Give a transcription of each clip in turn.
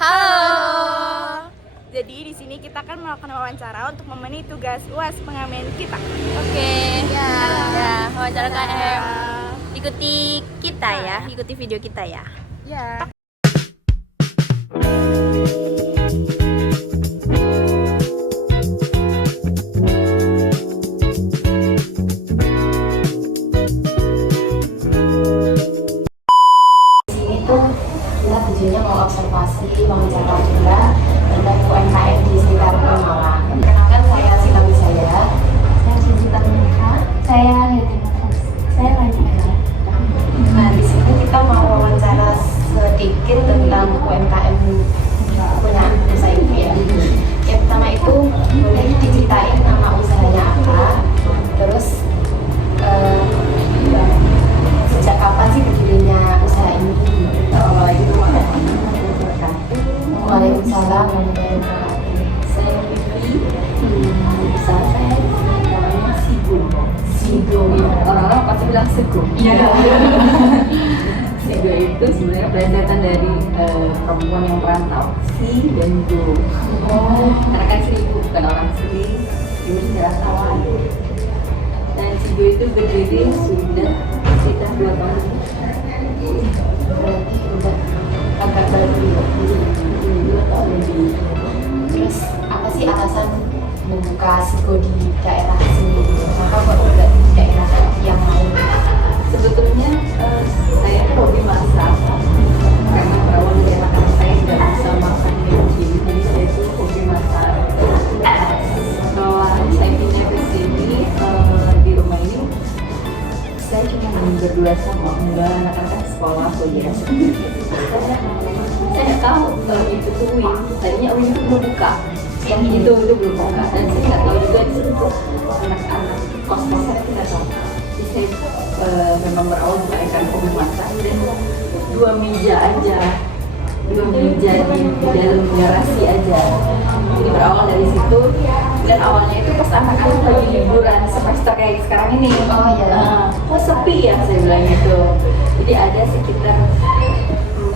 Halo. Jadi di sini kita akan melakukan wawancara untuk memenuhi tugas UAS pengamen kita. Oke. Ya. Ya, wawancara KM. Ya. Ikuti kita ya, ikuti video kita ya. Ya. Sini tuh kita tujuannya mau observasi, wawancara juga tentang UMKM di sekitar Malang. Perkenalkan saya Sita Wijaya. Saya Cinta Menika. Saya Hedi Matas. Saya Lainnya. Nah di sini kita mau wawancara sedikit tentang UMKM punya usaha itu ya. Yang pertama itu boleh diceritain nama usahanya apa, terus sejak kapan sih berdirinya usaha ini? Waalaikumsalam warahmatullahi wabarakatuh. Saya Vivi. Usaha saya namanya Sigo. Sigo. Orang-orang pasti bilang sego. Iya. Sego itu sebenarnya plesetan dari perempuan yang merantau, si dan go. Oh. Karena kan seribu bukan orang sini, ini merantauan. Dan Sigo itu berdiri sudah sekitar 2 tahun. Berarti udah agak baru ya. 2 tahun lebih. Terus apa sih alasan membuka Sigo di daerah sini? Kenapa kok tidak di daerah yang lain? Sebetulnya saya hobi masak karena berawal dari anak-anak saya nggak bisa masak kimchi, jadi saya tuh hobi masak. Setelah saya pindah ke sini di rumah ini, saya cuma berdua sama anak-anak sekolah kuliah. Saya nggak tahu kalau itu tuh Win, tadinya Win itu belum buka, yang itu belum buka, dan saya nggak tahu juga di situ tuh anak-anak kos-kosan itu nggak tahu. Jadi saya memang berawal dari hobi masak dan 2 meja aja, 2 meja di dalam garasi aja. Jadi berawal dari situ, dan awalnya itu pas anak-anak lagi liburan semester kayak sekarang ini. Oh iya. Kok sepi ya, saya bilang gitu. Jadi ada sekitar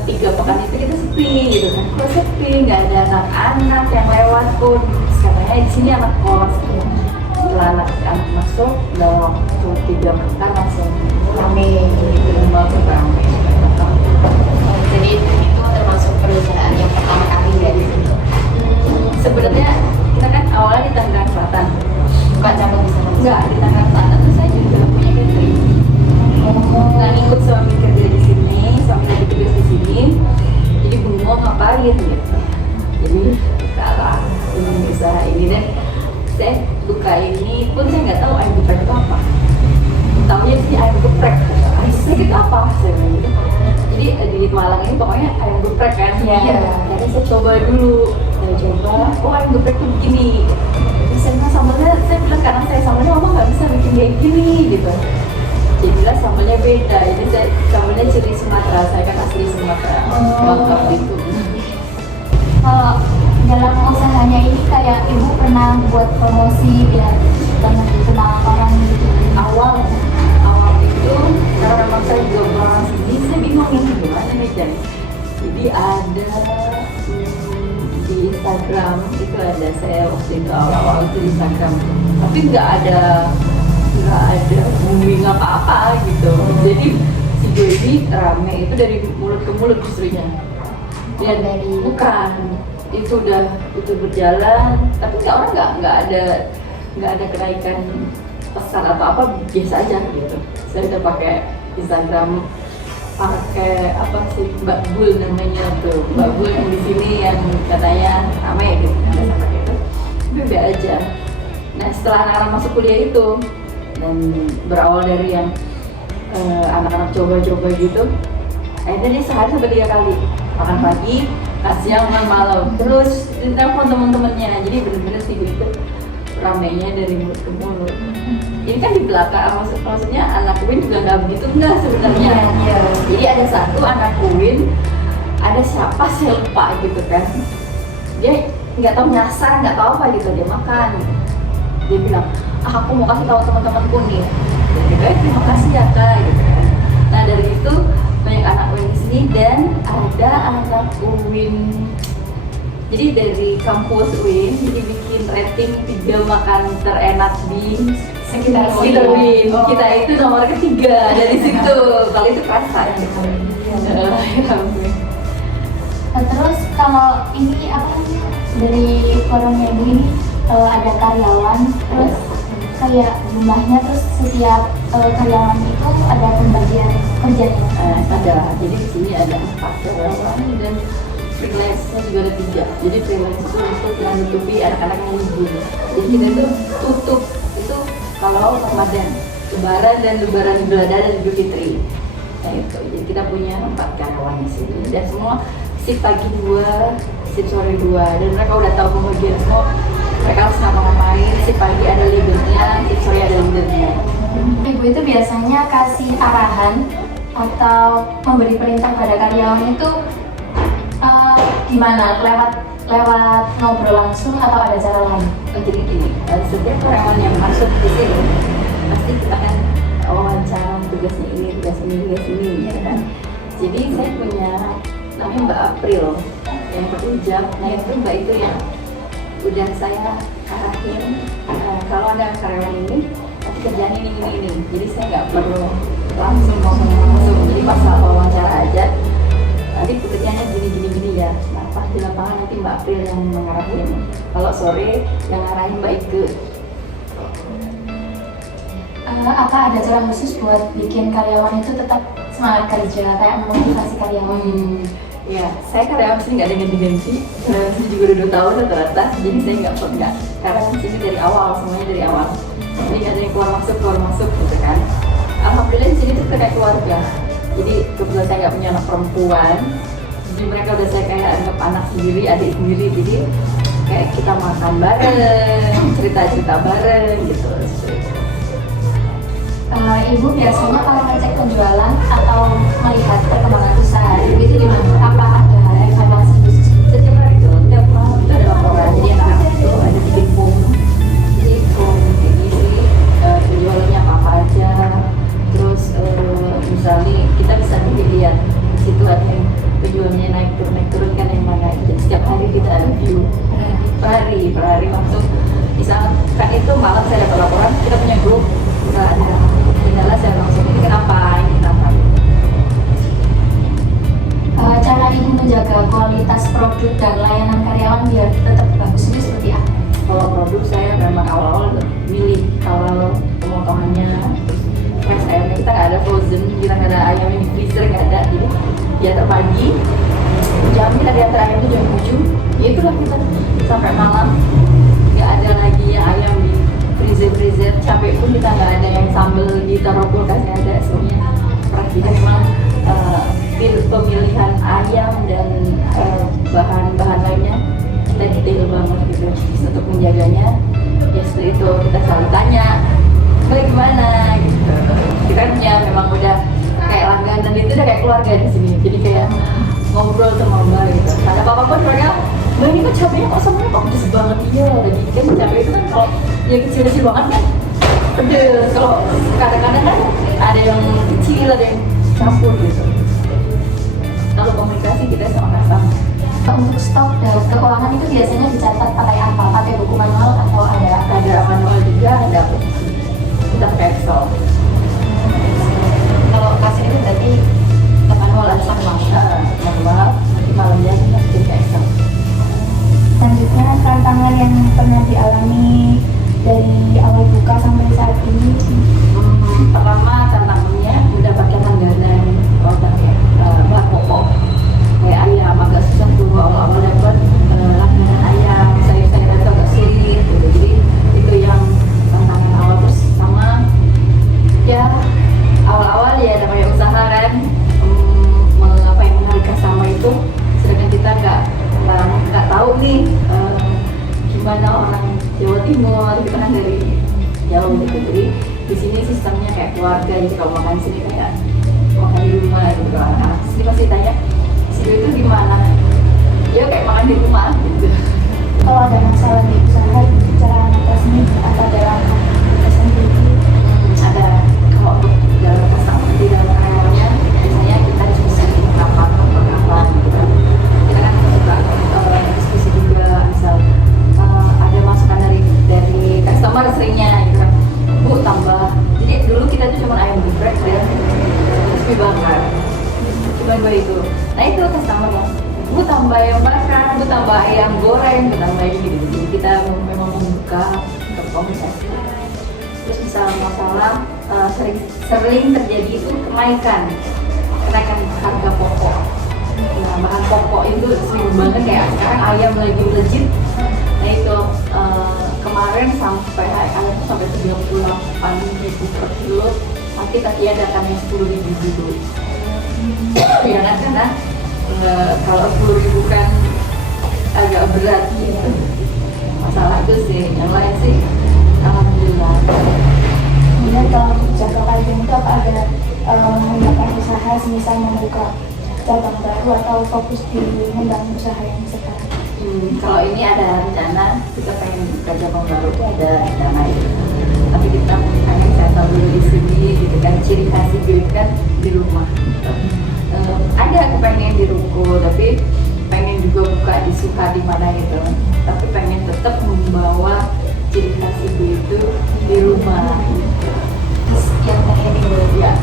3 pekan itu kita sepi gitu kan. Kok sepi, nggak ada anak-anak yang lewat pun. Sekarang di sini anak kos. Setelah anak masuk, udah waktu 3 pekan langsung Rame. gitu, langsung rame. Jadi itu termasuk perusahaan yang pertama kali ya di sini. Sebenarnya kita kan awalnya di Tangerang Selatan. Bukan cabang di sana. Enggak, di Tangerang Selatan tuh saya juga punya catering. Nah, ikut suami kerja di sini, suami lagi tugas di sini. Jadi bengong ngapain gitu. Jadi bukalah ini usaha ini, dan saya buka ini pun saya nggak tahu ayam geprek itu apa. Tahunya sih ayam geprek. Ayam geprek itu apa? Saya bilang gitu. Jadi di Malang ini pokoknya ayam geprek kan. Iya. Jadi saya coba dulu. Saya coba, oh ayam geprek tuh begini. Terus saya bilang sambelnya, saya bilang karena saya sambelnya mama nggak bisa bikin kayak gini gitu. Jadilah sambelnya beda. Jadi saya sambelnya ciri Sumatera. Saya kan asli Sumatera. Lengkap gitu. Kalau dalam usahanya ini kayak ibu pernah buat promosi biar banyak dikenal orang gitu. Awal itu karena memang saya juga orang sini, saya bingung ini gimana nih Jan. Jadi ada di Instagram itu ada, saya waktu itu awal-awal itu di Instagram, tapi nggak ada booming apa-apa gitu. Jadi si Joy rame itu dari mulut ke mulut justrunya. Dan bukan itu berjalan, tapi orang nggak ada kenaikan pesan atau apa, biasa aja gitu. Saya udah pakai Instagram, pakai apa sih, Mbak Bul namanya tuh, Mbak Bul yang di sini yang katanya ramai gitu, saya pakai itu, udah aja. Nah setelah anak-anak masuk kuliah itu, dan berawal dari yang anak-anak coba-coba gitu, akhirnya dia sehari sampai 3 kali makan pagi, siang, malam, terus telepon teman-temannya. Jadi bener-bener sih itu ramenya dari mulut ke mulut. Ini kan di belakang, maksudnya anak Win juga nggak begitu enggak sebenarnya. Iya. Jadi ada satu anak Win, ada siapa saya lupa gitu kan. Dia nggak tahu nyasar, nggak tahu apa gitu, dia makan. Dia bilang, aku mau kasih tahu teman-temanku nih. Jadi terima kasih ya kak gitu kan. Nah dari itu banyak anak Win di sini farmasi, dan ada anak UIN. Jadi dari kampus UIN jadi bikin rating 3 makanan terenak di sekitar UIN. Kita itu nomor ketiga dari situ. Kalau itu kerasa ya. Terus kalau ini apa namanya dari forumnya Ibu ini ada karyawan, terus kayak jumlahnya, terus setiap karyawan itu ada pembagian kerjanya. Ada. Jadi di sini ada 4 karyawan dan freelance-nya juga ada 3. Jadi freelance itu untuk menutupi anak-anak yang libur. Jadi kita itu tutup itu kalau Ramadan, Lebaran dan Lebaran Idul Adha dan Idul Fitri. Nah itu. Jadi kita punya 4 karyawan di sini dan semua shift pagi 2, shift sore 2, dan mereka udah tahu pembagian semua. Mereka harus ngapa-ngapain, shift pagi ada leadernya, shift sore ada leadernya. Ibu itu biasanya kasih arahan atau memberi perintah pada karyawan itu gimana? Lewat ngobrol langsung atau ada cara lain? Jadi gini, setiap karyawan yang masuk di sini pasti kita kan wawancara tugasnya ini, ya kan. Jadi saya punya namanya Mbak April yang berujak. Nah itu Mbak itu yang udah saya arahin, kalau ada karyawan ini nanti kerjaan ini. Jadi saya nggak perlu langsung ngomong langsung. Jadi pas wawancara aja nanti pekerjaannya gini ya. Nah pas di lapangan nanti Mbak April yang mengarahin. Kalau sore yang ngarahin Mbak Ike. Apa ada cara khusus buat bikin karyawan itu tetap semangat kerja, kayak memotivasi karyawan? Ya, saya karyawan sini nggak ada ganti-ganti. Saya juga udah 2 tahun rata-rata, jadi saya nggak. Karena di sini dari awal, semuanya dari awal. Jadi nggak ada yang keluar masuk gitu kan. Alhamdulillah di sini tuh kayak keluarga. Jadi kebetulan saya nggak punya anak perempuan, jadi mereka udah saya kayak anggap anak sendiri, adik sendiri. Jadi kayak kita makan bareng, cerita-cerita bareng gitu. Ibu biasanya kalau ngecek penjualan atau melihat perkembangan usaha Ibu itu di mana? Apa ada evaluasi khusus? Setiap hari itu, tiap malam itu ada laporan. Jadi anak-anak itu ada bikin form. Jadi form kayak gini, penjualannya apa aja. Terus misalnya kita bisa lihat di situ ada yang penjualannya naik turun kan yang mana. Jadi setiap hari kita ada review. Per hari masuk. Misalnya kan itu malam saya dapat laporan, kita punya grup. Misalnya ada kendala saya langsung ini kenapa. Cara Ibu menjaga kualitas produk dan layanan karyawan biar tetap bagus itu seperti apa? Kalau produk saya memang awal-awal milih kalau pemotongannya, fresh ayamnya kita nggak ada frozen, kita nggak ada ayam yang di freezer, nggak ada. Jadi diantar pagi, jamnya diantar ayam itu jam 7, ya itulah kita sampai malam nggak ada lagi yang ayam di freezer, capek pun kita nggak ada yang sambal ditaruh kulkasnya, ada semuanya fresh. Jadi memang pemilihan ayam dan bahan-bahan lainnya kita detail banget gitu untuk menjaganya. Ya setelah itu kita selalu tanya bagaimana gitu. Kita punya memang udah kayak langganan, itu udah kayak keluarga di sini. Jadi kayak ngobrol sama Mbak gitu. Ada apa-apa pun mereka, Mbak ini kok cabenya kok semuanya kok pedes banget. Iya, lagi kan cabai itu kan kalau yang kecil-kecil banget kan pedes. Kalau kadang-kadang kan ada yang kecil, ada yang campur gitu. Kalau komunikasi kita sama customer. Untuk stok dan keuangan itu biasanya dicatat pakai apa? Pakai buku manual atau Ada manual juga, ada kita pakai Excel. Kalau kasir itu berarti manual atau Manual, nanti malamnya kita bikin ke Excel. Selanjutnya tantangan yang pernah dialami dari awal buka sampai saat ini. Pertama tantangannya mendapatkan langganan produk ya, bahan pokok kayak ayam agak susah tuh awal-awal dapat langganan ayam, sayur-sayuran itu agak sulit gitu. Jadi itu yang tantangan awal. Terus sama ya awal-awal ya namanya usaha kan, menarik customer itu, sedangkan kita nggak tahu nih gimana orang Jawa Timur, kita kan dari jauh gitu. Jadi di sini sistemnya kayak keluarga, jadi kalau makan sini kayak makan di rumah gitu. Anak sini pasti tanya, sini itu gimana? Ya kayak makan di rumah gitu. Kalau ada masalah di usaha, cara mengatasinya atau dalam sendiri? Ada. Kalau untuk dalam customer di dalam karyawannya, biasanya kita diskusi rapat Nah itu customer, bu tambah ayam bakar, bu tambah ayam goreng, bu tambah ini gitu. Jadi kita memang membuka untuk komunikasi. Terus misalnya masalah sering terjadi itu kenaikan harga pokok. Nah, bahan pokok itu sering banget kayak sekarang ayam lagi melejit. Nah itu kemarin sampai ayam itu sampai 38.000 per kilo, tapi tadi ada kan yang 10.000 dulu. Ya kan karena kalau 10.000 kan agak berat gitu. Masalah itu sih, yang lain sih alhamdulillah. Kemudian kalau untuk jangka panjang itu apa ada mengembangkan usaha, semisal membuka cabang baru atau fokus di membangun usaha yang sekarang? Kalau ini ada rencana, kita pengen buka cabang baru tuh ada rencana itu. Tapi kita pengen settle dulu di sini gitu kan, ciri khas Sigurd kan di rumah. Ada aku pengen di ruko, tapi pengen juga buka di Suha di mana gitu. Tapi pengen tetap membawa ciri khas itu di rumah. Terus yang terakhir Ibu, Ya.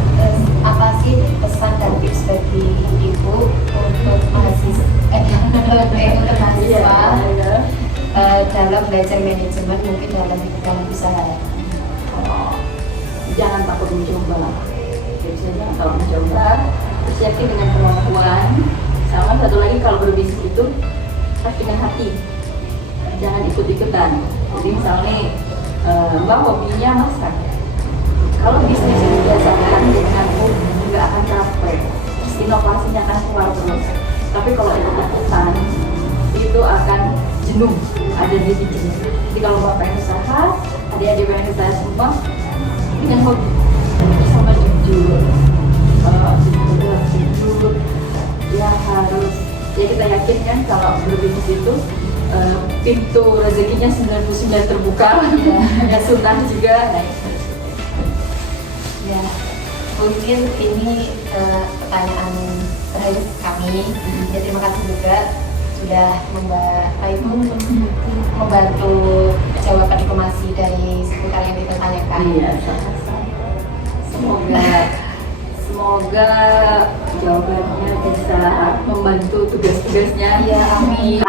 apa sih pesan dan tips bagi Ibu untuk mahasiswa dalam belajar manajemen mungkin dalam bidang usaha? Jangan takut mencoba. Biasanya kalau mencoba, terus yakin dengan kemampuan. Sama satu lagi kalau berbisnis itu harus dengan hati. Jangan ikut-ikutan. Jadi misalnya Mbak hobinya masak. Kalau bisnis itu biasakan dengan nggak akan capek. Terus inovasinya akan keluar terus. Tapi kalau ikut-ikutan itu akan jenuh. Ada di jenuh. Jadi kalau Mbak pengen usaha, adik-adik pengen usaha semua dengan hobi sama jujur, jujur ya harus ya kita yakin kan kalau berbisnis itu pintu rezekinya 99 terbuka ya sunnah juga. Nah, Ya, mungkin ini pertanyaan terakhir kami. Ya, terima kasih juga sudah membantu jawaban informasi dari seputar yang ditanyakan. iya semoga jawabannya bisa membantu tugas-tugasnya. Iya, amin.